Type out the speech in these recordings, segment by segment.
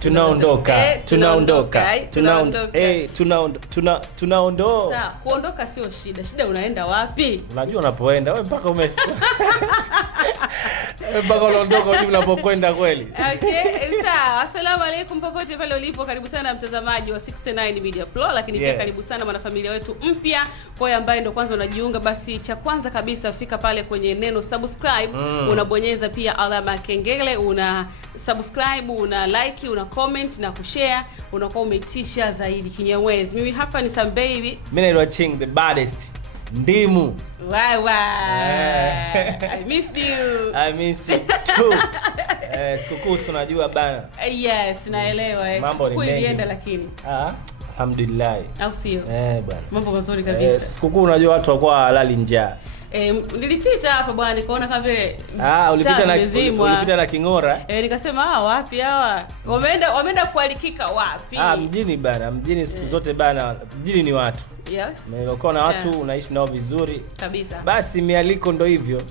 tunaondoka. Sasa kuondoka sio shida. Shida unaenda wapi? Unajua unapoenda wewe mpaka mpaka unaondoka hivi unapokwenda kweli. Okay, sawa. Asalamu alaykum popote pale ulipo. Karibu sana mtazamaji wa 69 Media Pro, lakini pia karibu sana mwanafamilia wetu mpya. Kwa ambaye ndo kwanza unajiunga, basi cha kwanza kabisa fika pale kwenye neno subscribe, unabonyeza pia alama ya kengele, una subscribe, una like, una comment na kushare, unakuwa umetisha zaidi kinyamwezi. Mimi hapa ni Sam Baby. Mimi naitwa Ching the baddest. Ndimu. Wow. I missed you. I miss you too. Sikukuu unajua bana. Yes, naelewa. Sikukuu ilienda lakini. Alhamdulillah. Au sio? Bwana. Mambo mazuri kabisa. Sikukuu unajua watu walikuwa halali njaa. Nilipita hapa bwana, nikaona kama vile ulipita na kingora. Nikasema wapi hawa? Wameenda kualikika wapi? Mjini bana, mjini siku zote bana, mjini ni watu. Yes. Unakuwa na watu unaishi nao vizuri kabisa. Basi mialiko ndo hivyo.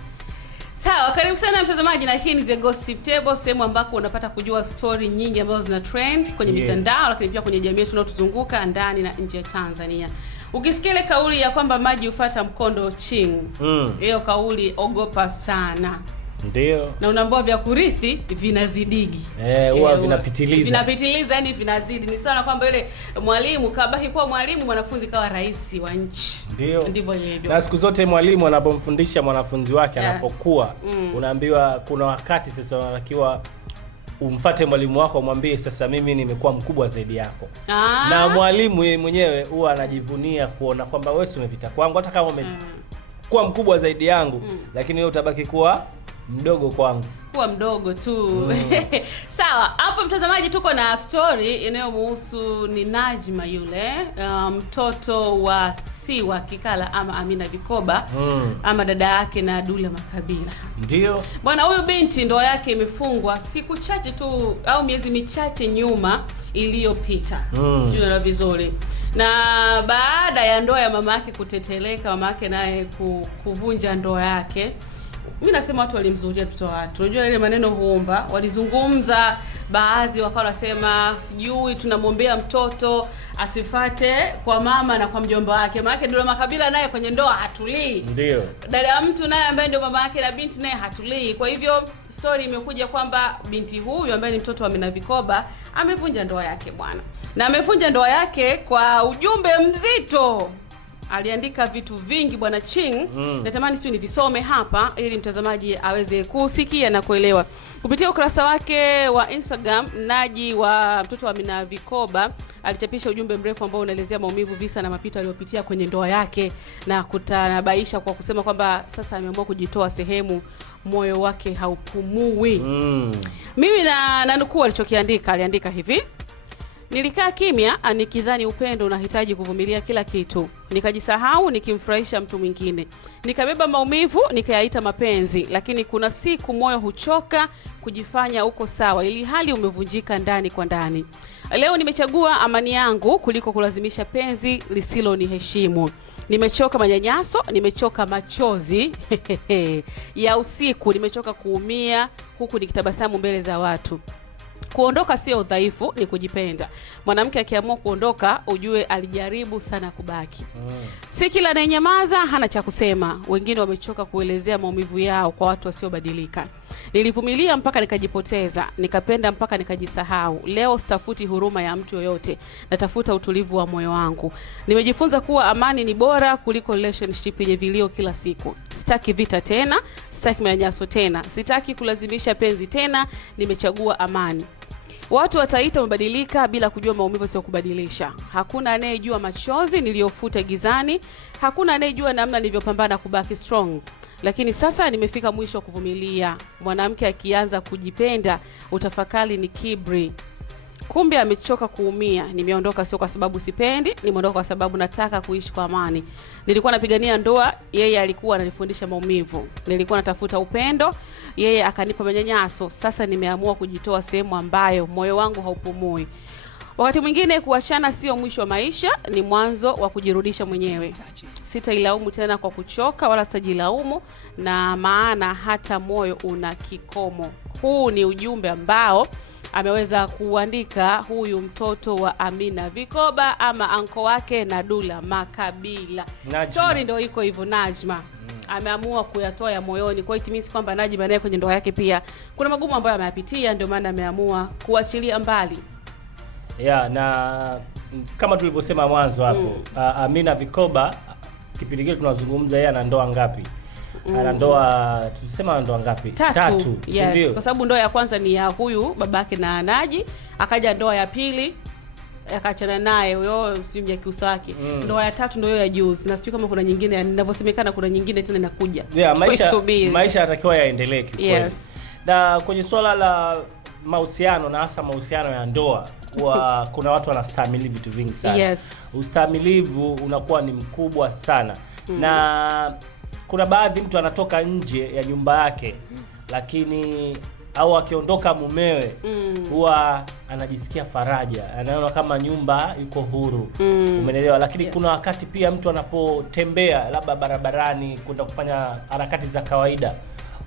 Sawa, karibu sana mtazamaji, na hii ni The Gossip Table, sehemu ambako unapata kujua story nyingi ambazo zina trend kwenye mitandao, lakini pia kwenye jamii yetu tunayotuzunguka ndani na nje ya Tanzania. Ukisikia ile kauli ya kwamba maji hufuata mkondo Ching, hiyo kauli ogopa sana. Ndio. Na unaambiwa vya kurithi vinazidigi. Huwa vinapitiliza. Vinapitiliza, yani vinazidi. Ni sana kwamba ile mwalimu kabaki kuwa mwalimu, mwanafunzi kawa rais wa nchi. Ndio. Ndivyo hivyo. Na siku zote mwalimu anapomfundisha mwanafunzi wake anapokuwa, unaambiwa kuna wakati sasa unatakiwa umfuate mwalimu wako, umwambie sasa mimi nimekuwa mkubwa zaidi yako. Na mwalimu yeye mwenyewe huwa anajivunia kuona kwamba wewe umepita kwangu, hata kama umekuwa mkubwa zaidi yangu, lakini wewe utabaki kuwa mdogo kwangu. Kuwa mdogo tu. Sawa, hapo mtazamaji tuko na story inayomhusu ni Najma yule, mtoto wa Siwa Kikala ama Amina Vikoba, ama dada yake na Dula Makabila. Ndio. Bwana, huyu binti ndoa yake imefungwa siku chache tu au miezi michache nyuma iliyopita. Sijui na vizuri. Na baada ya ndoa ya mama yake kuteteleka, mama yake naye kuvunja ndoa yake, mimi nasema watu walimzuria mtoto wa watu. Unajua ile maneno huomba, walizungumza baadhi wakawa wanasema sijui tunamwombea mtoto asifate kwa mama na kwa mjomba wake. Maana yake Dula Makabila naye kwenye ndoa hatulii. Ndio. Dada ya mtu naye ambaye ndio mama yake na binti naye hatulii. Kwa hivyo story imekuja kwamba binti huyu ambaye ni mtoto wa Amina Vikoba amevunja ndoa yake bwana. Na amevunja ndoa yake kwa ujumbe mzito. Aliandika vitu vingi bwana Ching. Natamani ni visome hapa ili mtazamaji aweze kusikia na kuelewa. Kupitia ukurasa wake wa Instagram, Naji wa mtoto wa Amina Vikoba alichapisha ujumbe mrefu ambao unaelezea maumivu, visa na mapito aliyopitia kwenye ndoa yake, na kutanabaisha kwa kusema kwamba sasa ameamua kujitoa sehemu moyo wake haupumui. Mimi na nukuu alichokiandika, aliandika hivi: nilikaa kimya nikidhani upendo unahitaji kuvumilia kila kitu. Nikajisahau nikimfurahisha mtu mwingine. Nikabeba maumivu nikayaita mapenzi, lakini kuna siku moyo huchoka kujifanya uko sawa ili hali umevunjika ndani kwa ndani. Leo nimechagua amani yangu kuliko kulazimisha penzi lisilo niheshimu. Nimechoka manyanyaso, nimechoka machozi ya usiku, nimechoka kuumia huku nikitabasamu mbele za watu. Kuondoka sio udhaifu, ni kujipenda. Mwanamke akiamua kuondoka, ujue alijaribu sana kubaki. Si kila anayenyamaza hana cha kusema. Wengine wamechoka kuelezea maumivu yao kwa watu wasiobadilika. Nilivumilia mpaka nikajipoteza, nikapenda mpaka nikajisahau. Leo sitafuti huruma ya mtu yoyote, natafuta utulivu wa moyo wangu. Nimejifunza kuwa amani ni bora kuliko relationship yenye vilio kila siku. Sitaki vita tena, sitaki manyanyaso tena, sitaki kulazimisha penzi tena, nimechagua amani. Watu wataita umebadilika bila kujua maumivu sio kubadilisha. Hakuna anayejua machozi niliyofuta gizani, hakuna anayejua namna nilivyopambana kubaki strong. Lakini sasa nimefika mwisho wa kuvumilia. Mwanamke akianza kujipenda, utafakari ni kiburi. Kumbe amechoka kuumia. Nimeondoka sio kwa sababu sipendi, nimeondoka kwa sababu nataka kuishi kwa amani. Nilikuwa napigania ndoa, yeye alikuwa ananifundisha maumivu. Nilikuwa natafuta upendo, yeye akanipa manyanyaso. Sasa nimeamua kujitoa sehemu ambayo moyo wangu haupumui. Wakati mwingine kuachana sio mwisho wa maisha, ni mwanzo wa kujirudisha mwenyewe. Sitailaumu tena kwa kuchoka wala sitajilaumu, na maana hata moyo una kikomo. Huu ni ujumbe ambao ameweza kuandika huyu mtoto wa Amina Vikoba ama anko wake na Dula Makabila. Story ndio iko hivyo. Najma ameamua kuyatoa ya moyoni. Kwa hiyo it means kwamba Najma naye kwenye ndoa yake pia kuna magumu ambayo ameyapitia, ndio maana ameamua kuachilia mbali. Na kama tulivyosema mwanzo hapo, Amina Vikoba kipindi kile tunazungumza yeye ana ndoa ngapi? Ana ndoa, tusema ana ndoa ngapi? Tatu. Yes, kwa sababu ndoa ya kwanza ni ya huyu babake na Naji, akaja ndoa ya pili akaachana naye huyo si Mnyakyusa wake. Ndoa ya tatu ndio ya juzi. Na sijui kama kuna nyingine, ninavyosemekana kuna nyingine tena inakuja. Maisha yanatakiwa yaendelee kikweli. Yes. Na kwenye swala la mahusiano na hasa mahusiano ya ndoa kuna watu wanastahimili vitu vingi sana. Yes. Ustahimilivu unakuwa ni mkubwa sana. Na kuna baadhi mtu anatoka nje ya nyumba yake lakini au akiondoka mumewe huwa anajisikia faraja, anaona kama nyumba iko huru. Umeelewa? Lakini kuna wakati pia mtu anapotembea labda barabarani kwenda kufanya harakati za kawaida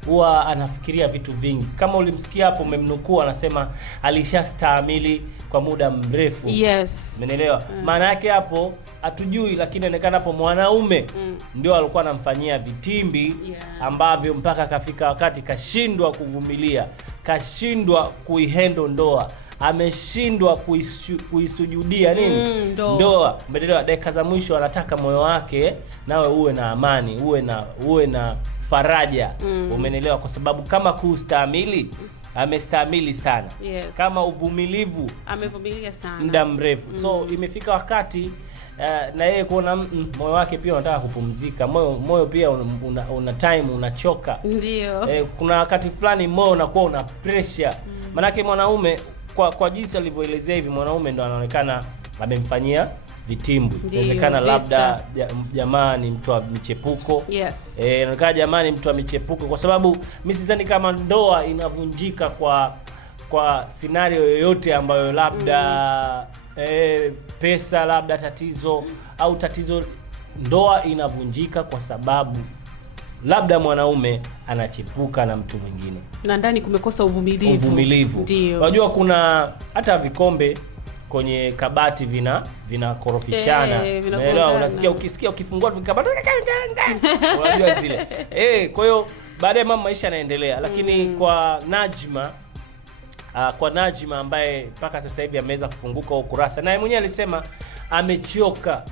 huwa anafikiria vitu vingi. Kama ulimsikia hapo umemnukuu anasema alishastahimili kwa muda mrefu. Yes. Umeelewa? Maana yake hapo hatujui, lakini inaonekana hapo mwanaume ndio alikuwa anamfanyia vitimbi ambavyo mpaka kafika wakati kashindwa kuvumilia, kashindwa kuihendo ndoa, ameshindwa kuisujudia ndoa. Umeelewa? Dakika za mwisho anataka moyo wake nawe uwe na amani, uwe na faraja. Umeelewa? Kwa sababu kama kustahimili amestahimili sana. Yes. Kama uvumilivu amevumilia sana muda mrefu. So imefika wakati na yeye kuona moyo wake pia unataka kupumzika. Moyo pia una time unachoka. Ndio. Kuna wakati fulani moyo unakuwa una pressure. Manake mwanaume kwa jinsi alivyoelezea hivi, mwanaume ndo anaonekana amemfanyia vitimbu. Inawezekana labda jamaa ni mtu wa michepuko. Yes. Inaonekana jamaa ni mtu wa michepuko, kwa sababu mimi sidhani kama ndoa inavunjika kwa scenario yoyote ambayo labda pesa labda tatizo au tatizo. Ndoa inavunjika kwa sababu labda mwanaume anachepuka na mtu mwingine na ndani kumekosa uvumilivu. Ndio. Unajua kuna hata vikombe kwenye kabati vinakorofishana. Unaelewa? Unasikia ukifungua vikabati unajua zile. Kwa hiyo baadaye maisha yanaendelea, lakini kwa Najma ambaye mpaka sasa hivi ameweza kufunguka ukurasa, naye mwenyewe alisema amechoka.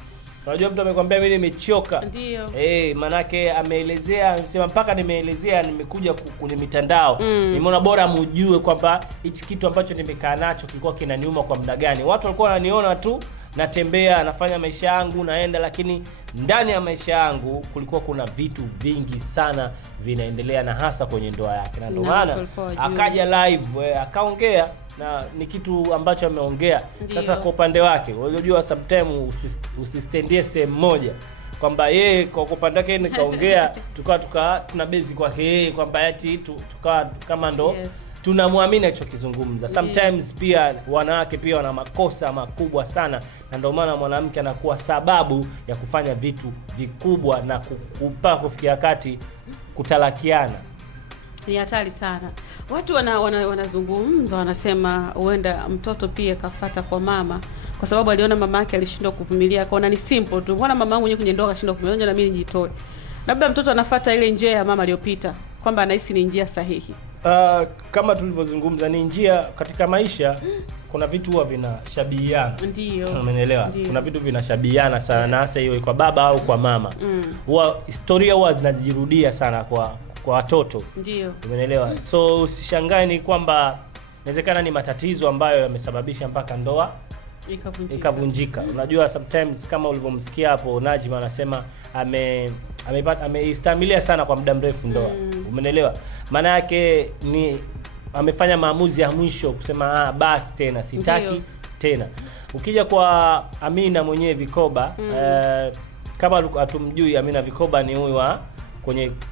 Unajua mtu amekwambia mimi nimechoka. Ndio. Manake ameelezea, amesema mpaka nimeelezea, nimekuja kwenye mitandao. Nimeona bora mujue kwamba hichi kitu ambacho nimekaa nacho kilikuwa kinaniuma kwa muda gani. Watu walikuwa wananiona tu natembea, nafanya maisha yangu, naenda, lakini ndani ya maisha yangu kulikuwa kuna vitu vingi sana vinaendelea, na hasa kwenye ndoa yake. Na ndio maana akaja live akaongea, na ni kitu ambacho ameongea. Sasa kwa upande wake, unajua sometimes usistendie sehemu moja kwamba yeye kwa upande wake nikaongea tukawa tuna base kwake yeye kwamba ati tukawa kama ndo tunamwamini alichokizungumza. Sometimes pia wanawake pia wana makosa makubwa sana, na ndio maana mwanamke anakuwa sababu ya kufanya vitu vikubwa na kufikia wakati kutalakiana. Ni hatari sana. Watu wanazungumza wanasema huenda mtoto pia kafata kwa mama, kwa sababu aliona mama yake alishindwa kuvumilia, akaona ni simple tu, mbona mama mwenyewe kwenye ndoa akashindwa kuvumilia, na mimi nijitoe. Labda mtoto anafuata ile njia ya mama aliyopita, kwamba anahisi ni njia sahihi. Kama tulivyozungumza, ni njia katika maisha. Kuna vitu huwa vinashabihiana. Ndio. Umeelewa? Kuna vitu vinashabihiana sana. Yes. Na hasa hiyo kwa baba au kwa mama. Huwa historia huwa zinajirudia sana kwa watoto. Ndio. Umeelewa? So usishangae ni kwamba inawezekana ni matatizo ambayo yamesababisha mpaka ndoa ikavunjika. Unajua sometimes kama ulivyomsikia hapo Najma anasema ameistamilia sana kwa muda mrefu ndoa. Umeelewa? Maana yake ni amefanya maamuzi ya mwisho kusema basi tena sitaki tena. Ukija kwa Amina mwenyewe Vikoba, kama hatumjui Amina Vikoba ni huyu wa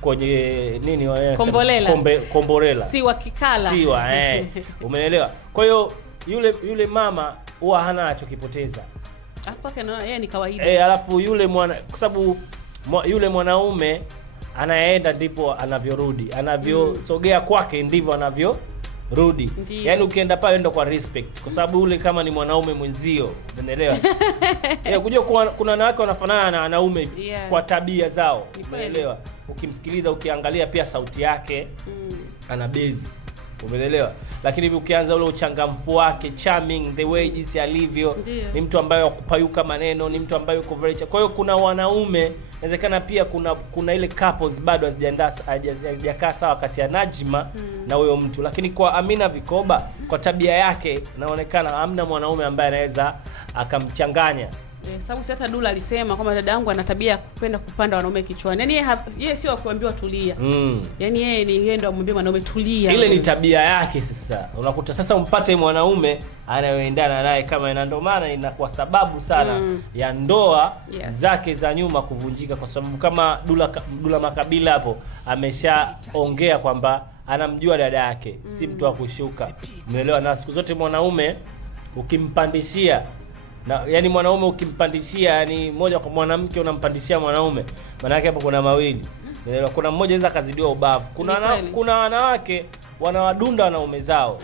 kwenye nini Kombolela. Si wa Kikala. Si wa umeelewa? Kwa hiyo yule mama huwa hana anachokipoteza. Hapo kana yeye ni kawaida. Alafu kwa sababu yule mwanaume anaenda ndipo anavyorudi, anavyosogea kwake ndivyo rudi. Yaani ukienda pale ndo kwa respect, kwa sababu ule kama ni mwanaume mwenzio, unaelewa? Kujua kuna wanawake wanafanana na wanaume kwa tabia zao, unaelewa? Ukimsikiliza, ukiangalia pia sauti yake ana base, umeelewa? Lakini hivi ukianza ule uchangamfu wake, charming, the way jinsi alivyo, ni mtu ambaye akupayuka maneno, ni mtu ambaye yuko very. Kwa hiyo kuna wanaume inawezekana pia kuna ile couples bado hazijakaa sawa kati ya Najma na huyo mtu, lakini kwa Amina Vikoba, kwa tabia yake inaonekana hamna mwanaume ambaye anaweza akamchanganya. Sababu si hata Dula alisema kwamba dada yangu ana tabia ya kupenda kupanda wanaume kichwani. Yaani yeye sio kuambiwa tulia. Yaani yeye ndo amwambia mwanaume tulia. Ile ni tabia yake. Sasa unakuta sasa umpate mwanaume anayeendana naye kama ina, ndio maana inakuwa sababu sana ya ndoa zake za nyuma kuvunjika, kwa sababu kama Dula Makabila hapo ameshaongea kwamba anamjua dada yake, si mtu wa kushuka. Umeelewa? Na siku zote mwanaume ukimpandishia yani mwanaume ukimpandishia, yani moja kwa mwanamke unampandishia mwanaume, maana yake hapo kuna mawili. Unaelewa? Kuna mmoja anaweza kazidiwa ubavu. Kuna wanawake wanawadunda wanaume zao.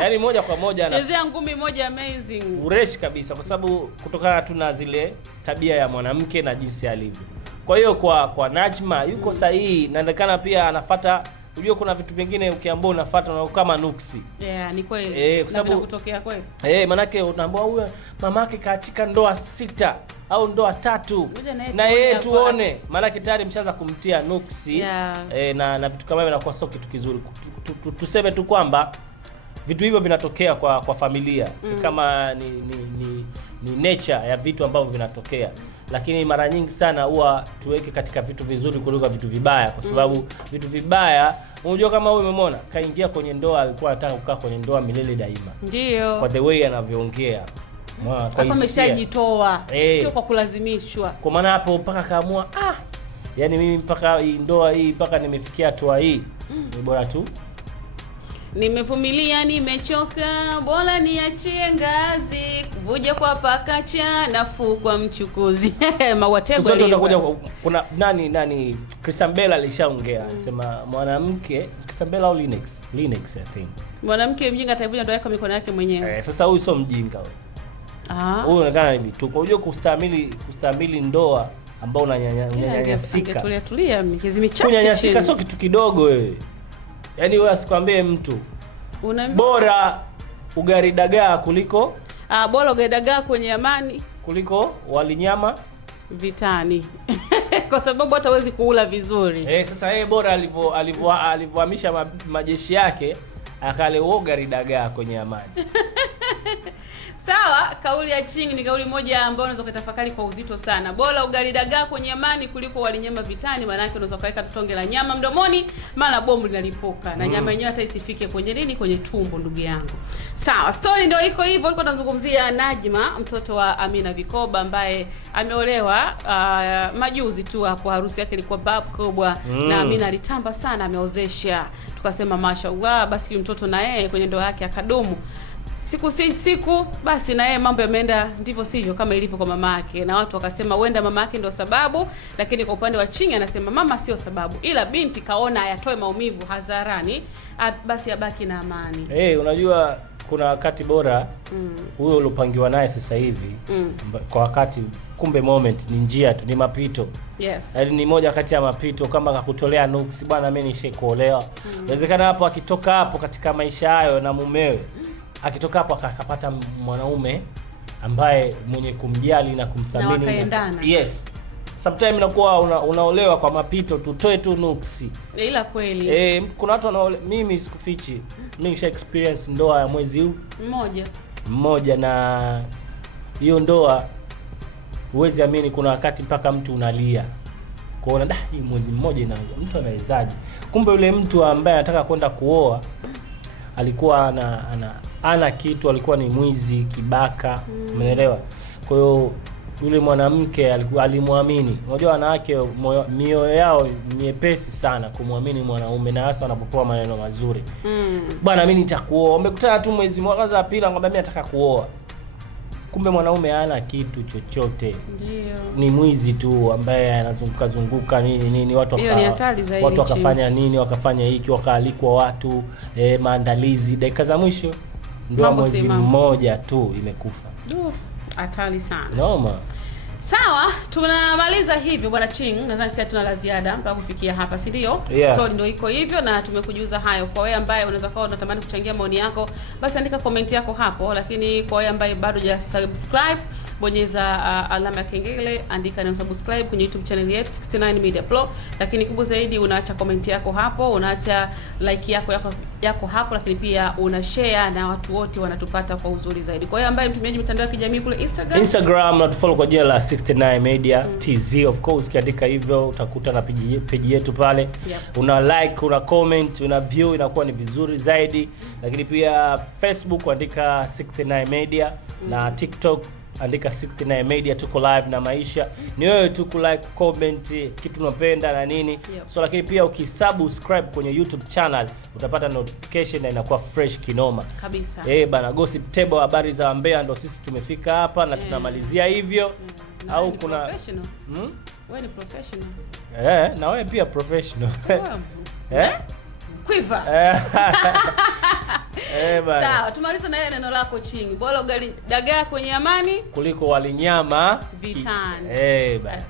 Yani moja kwa moja chezea ngumi moja amazing. Ureshi kabisa, kwa sababu kutokana tu na zile tabia ya mwanamke na jinsi alivyo. Kwa hiyo kwa Najma yuko sahihi, inaonekana pia anafuata. Unajua kuna vitu vingine ukiambiwa unafuata na kama nuksi. Ni kweli. Kwa sababu kutokea kweli. Maana yake unaambiwa huyo mamake kaachika ndoa 6 au ndoa 3. Na yeye tuone, maana yake tayari mshaanza kumtia nuksi. Na vitu kama hivyo vinakuwa sio kitu kizuri. Tuseme tu kwamba vitu hivyo vinatokea kwa familia. Kama ni nature ya vitu ambavyo vinatokea. Lakini mara nyingi sana huwa tuweke katika vitu vizuri kuliko vitu vibaya, kwa sababu vitu vibaya, unajua kama wewe umemwona kaingia kwenye ndoa, alikuwa anataka kukaa kwenye ndoa milele daima. Ndio. Kwa the way anavyoongea. Kwa ameshajitoa, sio kwa kulazimishwa. Kwa maana hapo mpaka kaamua yani mimi mpaka hii ndoa hii mpaka nimefikia hatua hii, ni bora tu nimevumilia, nimechoka, bora niachie ngazi, kuvuja kwa pakacha, nafuu kwa mchukuzi. Mawatego utakuja. Kuna nani Christian Bella alishaongea, anasema mwanamke Christian Bella au Linux I think, mwanamke mjinga ataivunja ndoa yake mikono yake mwenyewe. Sasa huyu sio mjinga huyu. Huyu unaonekana hivi tu, unajua kustahimili ndoa ambao unanyanyasika. Tulia miezi michache. Kunyanyasika sio kitu kidogo wewe. Yaani wewe asikwambie mtu bora ugali dagaa kuliko bora ugali dagaa kwenye amani kuliko wali nyama vitani. Kwa sababu hata huwezi kuula vizuri. Sasa yeye bora alivyohamisha majeshi yake akale ugali dagaa kwenye amani. Sawa, kauli ya Ching ni kauli moja ambayo unaweza kutafakari kwa uzito sana. Bora ugali dagaa kwenye amani kuliko wali nyama vitani, maana yake unaweza kaweka tonge la nyama mdomoni, maana bomu linalipuka na nyama yenyewe hata isifike kwenye tumbo, ndugu yangu. Sawa, story ndio iko hivyo. Tulikuwa tunazungumzia Najma, mtoto wa Amina Vikoba ambaye ameolewa majuzi tu hapo. Harusi yake ilikuwa kubwa na Amina alitamba sana, ameozesha. Tukasema mashaallah, basi huyu mtoto na yeye kwenye ndoa yake akadumu. Siku basi na yeye mambo yameenda ndivyo sivyo kama ilivyo kwa mama yake, na watu wakasema huenda mama yake ndio sababu, lakini kwa upande wa Chingy anasema mama sio sababu, ila binti kaona ayatoe maumivu hadharani, basi abaki na amani. Unajua kuna wakati bora huyo ulopangiwa naye sasa hivi kwa wakati, kumbe moment ni njia tu, ni mapito. Yaani ni moja kati ya mapito, kama akakutolea nuksi bwana mimi nishakuolewa. Inawezekana hapo akitoka hapo katika maisha hayo na mumewe, akitoka hapo akapata mwanaume ambaye mwenye kumjali na kumthamini. Yes. Sometimes inakuwa unaolewa kwa mapito, tutoe tu nuksi. Ila kweli. Kuna watu mimi sikufichi, mimi nisha experience ndoa ya mwezi huu mmoja, na hiyo ndoa huwezi amini, kuna wakati mpaka mtu unalia. Kuona hii mwezi mmoja na mtu anawezaje? Kumbe yule mtu ambaye anataka kwenda kuoa alikuwa ana kitu, alikuwa ni mwizi, kibaka, umeelewa? Kwa hiyo yule mwanamke alimwamini. Unajua wanawake mioyo yao nyepesi sana kumwamini mwanaume, na hasa wanapopoa maneno mazuri. Bwana mimi nitakuoa. Umekutana tu mwezi mmoja pili, ngombe mimi nataka kuoa. kumbe mwanaume hana kitu chochote. Ndio. Ni mwizi tu ambaye anazunguka nini watu wakafanya nini, wakafanya hiki, wakaalikwa watu, maandalizi, dakika za mwisho ndio mwezi mmoja tu imekufa. Hatari sana. Noma. Sawa, tunamaliza hivyo bwana Ching. Nadhani sasa tuna la ziada mpaka kufikia hapa, si ndio? Yeah. So ndio iko hivyo na tumekujuza hayo. Kwa wewe ambaye unaweza kuwa unatamani kuchangia maoni yako, basi andika comment yako hapo, lakini kwa wewe ambaye bado hujasubscribe, bonyeza alama ya kengele, andika na subscribe kwenye YouTube channel yetu 69 Media Pro. Lakini kubwa zaidi, unaacha comment yako hapo, unaacha like yako hapo, lakini pia una share na watu wote wanatupata kwa uzuri zaidi. Kwa hiyo ambaye mtumiaji mitandao ya kijamii kule Instagram na tufollow kwa jina la 69 Media TZ. Of course ukiandika hivyo utakuta na page yetu pale. Yep. Una like, una comment, una view, inakuwa ni vizuri zaidi. Lakini pia Facebook andika 69 Media na TikTok andika 69 Media. Tuko live na maisha. Ni wewe tu ku like, comment kitu unapenda na nini. Yep. So lakini pia ukisubscribe kwenye YouTube channel utapata notification na inakuwa fresh kinoma kabisa. Bana, Gossip Table, habari za Mbeya, ndo sisi tumefika hapa na tunamalizia hivyo. Au kuna professional? Wewe ni professional. Na wewe pia professional. Quiver. Bana. Sawa, tumaliza na neno lako Ching. Bora ugali dagaa kwenye amani kuliko wali nyama vitani. Bana.